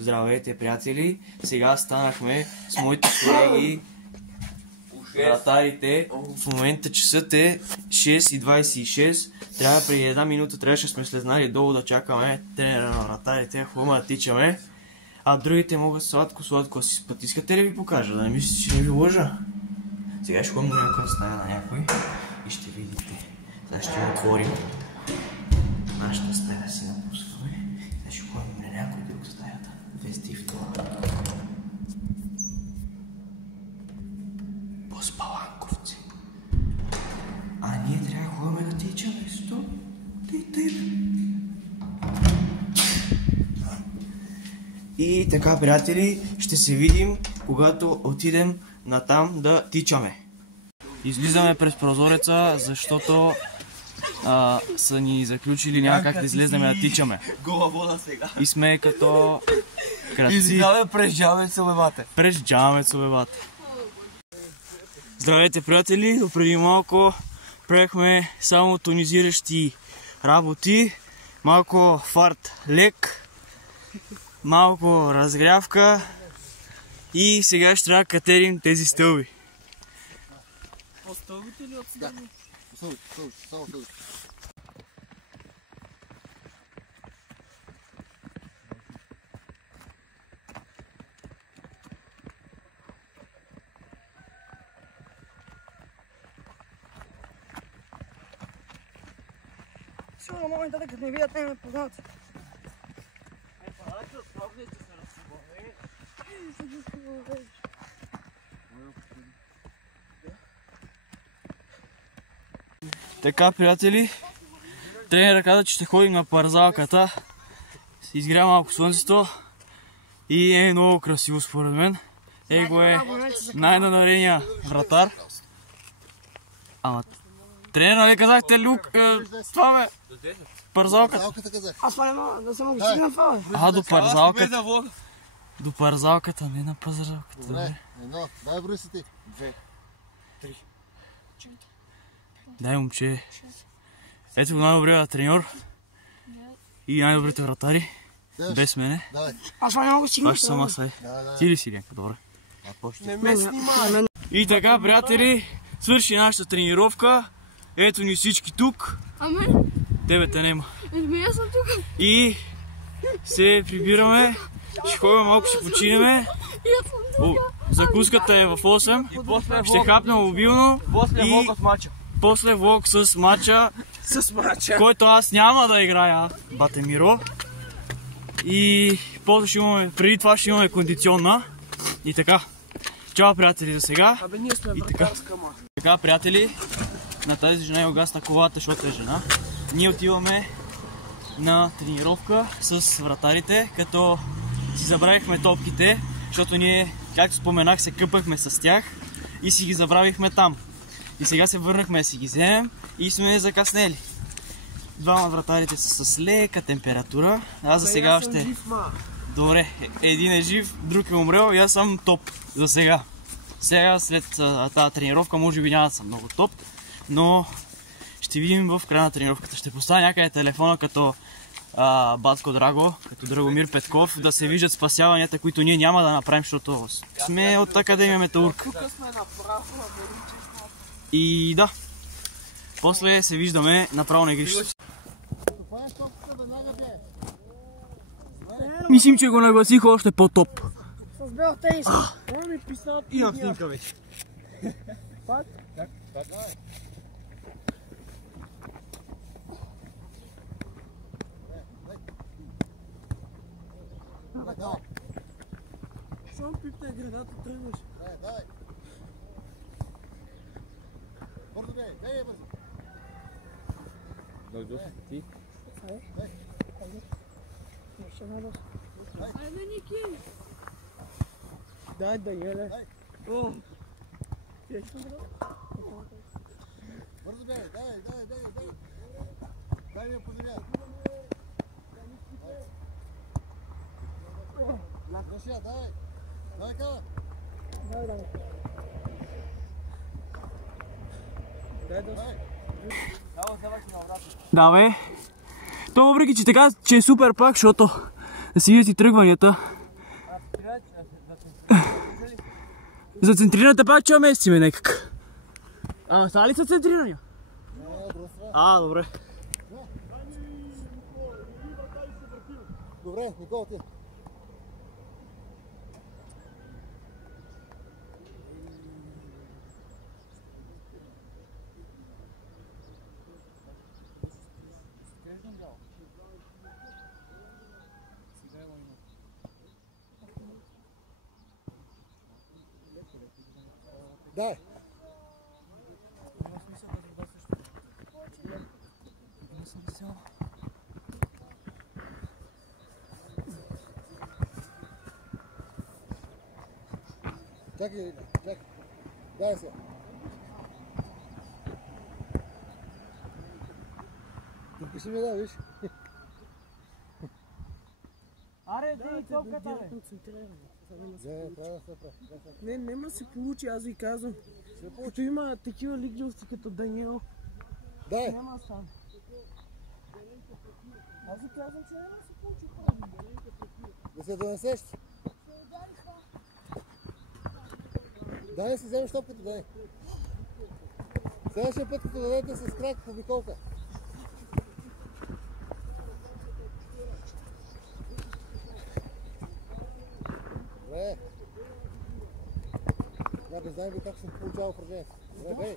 Здравейте, приятели! Сега станахме с моите колеги вратарите. В момента часът е 6:26. Трябва преди една минута трябваше сме слезнали долу да чакаме тренера на вратарите. Хубаво да тичаме. А другите могат сладко да си спят. Искате ли ви покажа? Да не мислите, че не ви лъжа? Сега ще ходим до някаква стая на някой и ще видите. Сега ще отворим нашата стая, си напускаме. Сега ще ходим на някой друг стаята. 202. По-спаланковци. А ние трябва да ходим да тичаме. Стоп. Тъй. И така, приятели, ще се видим, когато отидем натам да тичаме. Излизаме през прозореца, защото са ни заключили, няма как да излезнем да тичаме. Гола вода сега. И сме като крадци. Излизаме през Джамецовебате. През Джамецовебате. Здравейте, приятели! Допреди малко правихме само тонизиращи работи. Малко фарт лек. Малко разгрявка и сега ще трябва да катерим тези стълби. По стълбите или от стълби? Само стълби. Сигурно момента, като не видят, не ме познат. Така, приятели, тренера каза, че ще ходим на парзалката. Изгря малко слънцето и е много красиво според мен. Его е най-надарения вратар. Ама, тренера, ви казахте Люк, това ме, парзалката. Аз това няма да се мога стигна на това, бе. До парзалката. До парзалката, не на парзалката. Добре, едно, дай брои си ти. 2, 3, 4. Дай, момче. Ето го най-добрият треньор и най-добрите вратари. Без мене. Аз това не мога да стигна. Това ще съм аз. Ти ли си някакъв? Добре. Не ме снимай. И така, приятели, свърши нашата тренировка. Ето ни всички тук. Аме? Тебе те нема. Аз съм тук. И се прибираме. Ще ходим малко, ще починеме. Закуската е в 8. Ще хапнем мобилно. После влог с мача. Който аз няма да играя. Бате Миро. И после ще имаме, преди това ще имаме кондиционна. И така. Чао, приятели, за сега. Абе, ние сме вратарска ма. Така, приятели, на тази жена е угасна колата, защото е жена. Ние отиваме на тренировка с вратарите, като си забравихме топките, защото ние, както споменах, се къпахме с тях и си ги забравихме там. И сега се върнахме да си ги вземем и сме закъснели. Двама вратарите са с лека температура. Аз за сега още... Добре, един е жив, друг е умрел и аз съм топ за сега. Сега след тази тренировка може би няма да съм много топ, но ще видим в края на тренировката. Ще поставя някъде телефона като Батко Драго, като Драгомир Петков, да се виждат спасяванията, които ние няма да направим, защото сме от Академия Металург. И да, после се виждаме направо на игрището. Мислим, че го нагласих още по-топ. С бел тенис. Имам снимка вече. Пак? Само пиптай градата, тръгваш. Дай. Бързо бе, бързо. Дойдо ти. Айде, Ники. Дай, еле. Бързо бе, дай. Дай ми я по земя. Рашия, дай. Дай ка. Да, бе. То въпреки, че така, че е супер пак, защото да си видят и тръгванията. За центрираната пак чува местиме некак. Ама става ли са центрирания? Добре. Добре, Никола, ти. Дай. Чакай, чакай. Дай се. Напиши ми да, виж. Аре, дай топката, бе. Не, трябва да се прави. Не, нема се получи, аз ви казвам. Като има такива лигдиовци като Даниел, Дай. няма да стане. Аз ви казвам, че няма да се получи. Да се донесеш. Дай си вземеш топката, дай. Следващия път, като дадете с крак по обиколка. Добре. Някой знае ли как съм получавал упражнението? Добре, бей.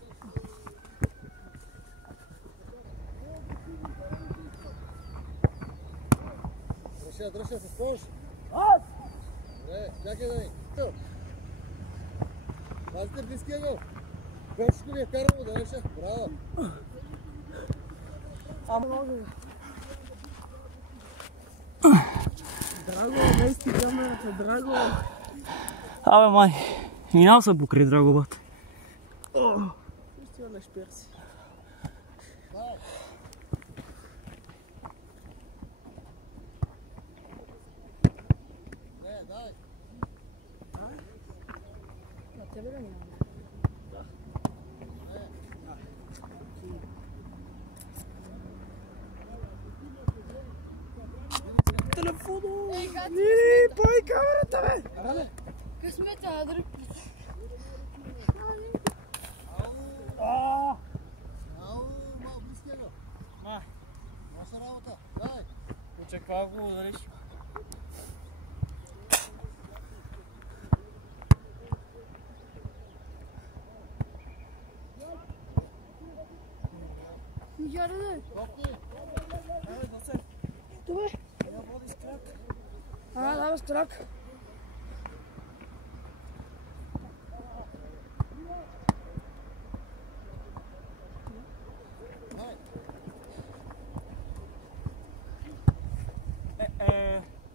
Дръжте се, спомниш? Добре, чакай да ми. Пазите близкия гол. Вечко ви е карало да реша. Браво. Драго, мести камерата, Драго. Абе, май. Минал съм покрай Драгобат. Ще ти однеш перси. Не, дай. На тебе да няма. Телефоно! Не, пай камерата, бе! Късмета, друг. Ау, малко близкия гол. Наша работа. Дай. Очаква го, удариш. Яре, Топки. Добре. дава с крак.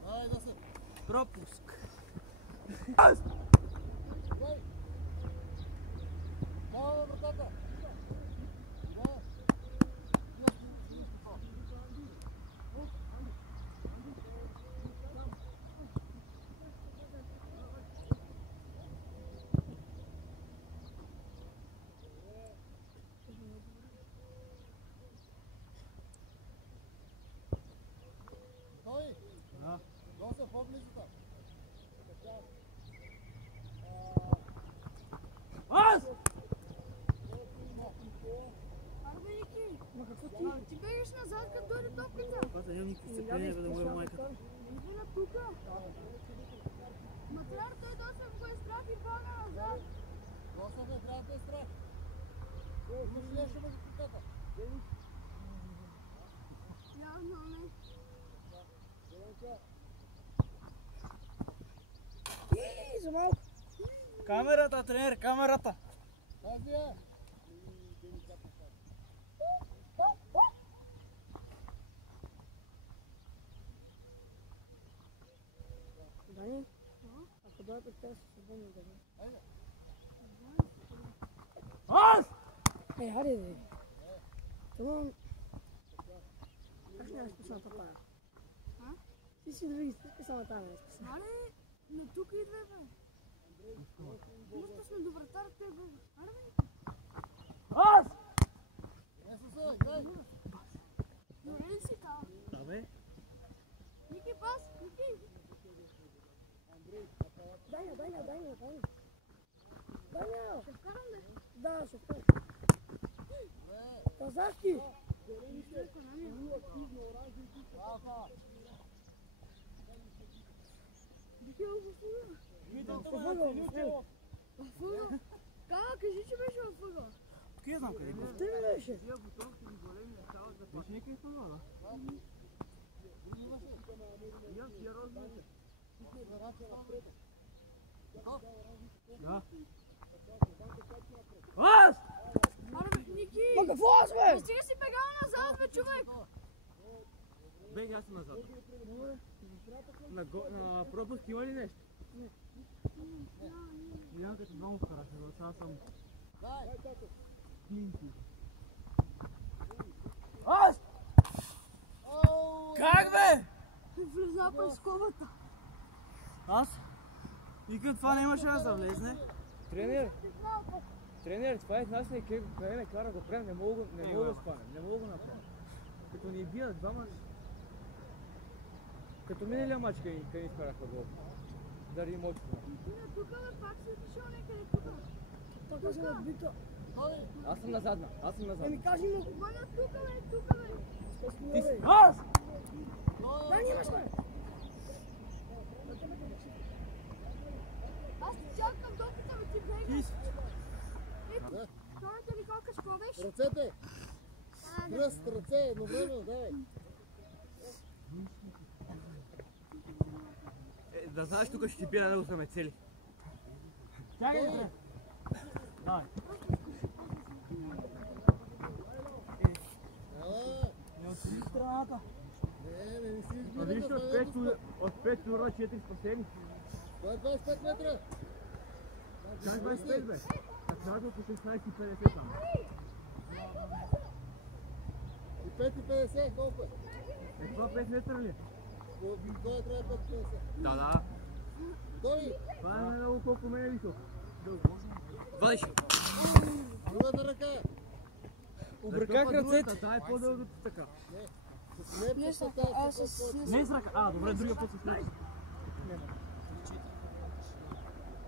Дай да се. Пропуск. Дай. Мало на вратата. Да. Той. Доста по-близо там. Аз! Арбе, Ники, ма какво ти бегаш назад, като дойде топката? Аз нямам никакви сцепления, бе, да му е майката. Иди на тука. Ма трябва той доста го е страх и бага назад. Доста не трябва да е страх. Имаш ли нещо между куката? Нямаме. За малко. Камерата, тренер, камерата! Тази е. Дани, ако дойдат те се върна да ви. Аз! Хайде бе. Тъмън. Аз няма изписана папая. Ти си други, изписана тази не изписана. Мале, не тук идва, бе. Мисля сме до вратарите, бе. Аре, бе, Ники. Аз! Не се сой, дай. Добре ли си там? Да, бе. Ники, пас, Ники. Андрей, Даня. Даня! Ще вкарам да. Да, ще вкарам. Казах ти! Кажи, че беше във въгъл. Тук я знам къде е. Ти ми беше? Беше някъде в въгъла. Да. Аз! Аре, Ники! Ма какво аз, бе? Стига си бегал назад, бе, човек! Бег аз съм назад. На пропуск има ли нещо? Видям като много хараше, но сега съм... Клинки. Аз! Как, бе? Влеза през скобата. Аз? Вика, това не имаше да влезне. Тренер, това е нас не къде ме кара го правим, не мога да спанем, не мога да направим. Като ни бият двама... Като миналия мач, къде ни скараха гол. Заради мочката. Тук, бе, пак си отишъл някъде тук. Така съм отбита. Аз съм назадна, Еми кажи му, Мана, тук, бе. Ти си... Аз! да, нямаш, бе. Аз ти чакам докато ми ти бегаш. Втората ми колка какво беше? Ръцете! Кръст, ръце, едновременно, давай! Да знаеш, тук ще ти пия да го сме цели. Чакай, бе! Давай. Не отсили страната. Не си А виж от 5 тура 4 спасени. Това е 25 метра! Как 25, бе? Началото по 16,50 там. И 5,50, колко е? Е, това 5 метра ли? Той трябва 5,50. Да. Той! Това е много колко мен е висок. 20. Другата ръка! Обръках ръцете. Да, е по-дългото така. Не с ръка, а с... Не с ръка. А, добре, другия път с ръка.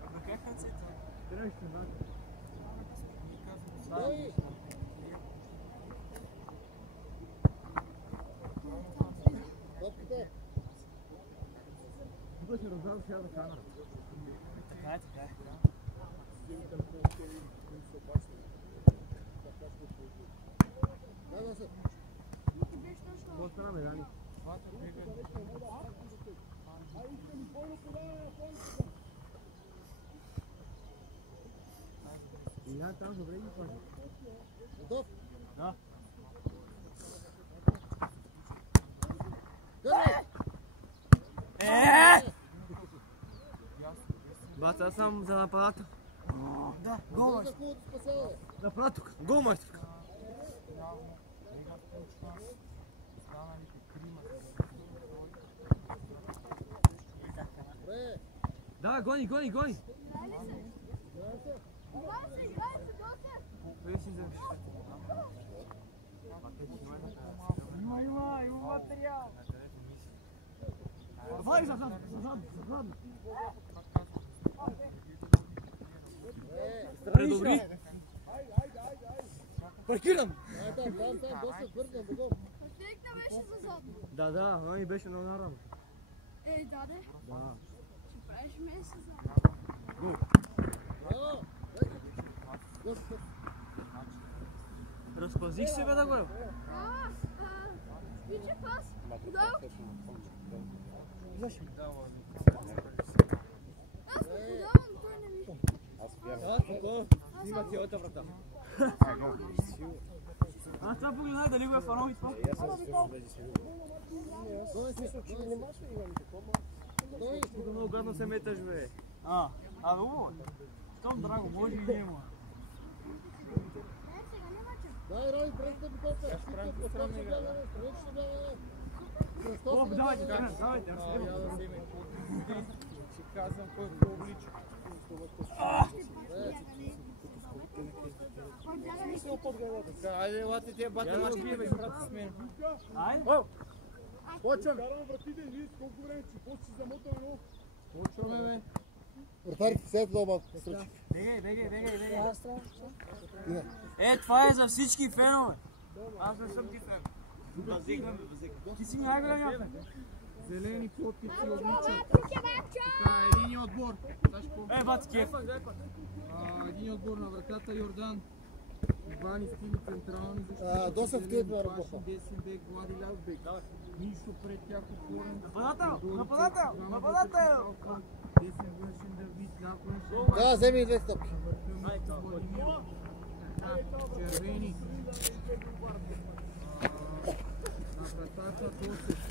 Обръках ръцете. Трябва ще знам. Той! Топката! Тук ще раздава сега за камера. Така е. Да се! Какво стана, бе, Дани? Я там добре ги пази. Готов? Да. Бата, аз съм за нападател. Да, гол майстор. Нападател, гол майстор. Да, гони. Играй се, Има материал. Давай задно. Добри. Паркирам. Там, доста твърдна, богом. Текна беше за задно. Да, но ми беше много наравно. Ей, даде. Да. Ще правиш месец за... Браво! Разпазих се, бе, да го. Спича пас. Куда? Аз подавам, той не ми. Тук снима цялата врата. Аз това погледай дали го е фанал и това. Тук много гадно се меташ, бе. Абе, умо. Щом драго, може и няма. Дай, Ради, пръста бутока. Давайте, давайте. Ще казвам кой го облича. Така, айде, елате тия бата мачки да играт с мен. Айде. Почвам. Карам вратите, ние с колко време, че после си замотаме много. Почваме, бе. Вратарите седят долу малко. Бегай. Аз трябва. Това е за всички фенове. Аз не съм ти фен. Ти си най-големия фен. Зелени подписи отличат. Така, един отбор. Сашко. Бати кеф. Един отбор на вратата Йордан. Ивани Стили централни защити. Доста в тият на работа. Десен бек, Влади Лявбек. Нищо пред тях отворен. Нападател! Десен външен Давид, ляв външен. Да, вземи и две стъпки. Червени. На вратата Досев.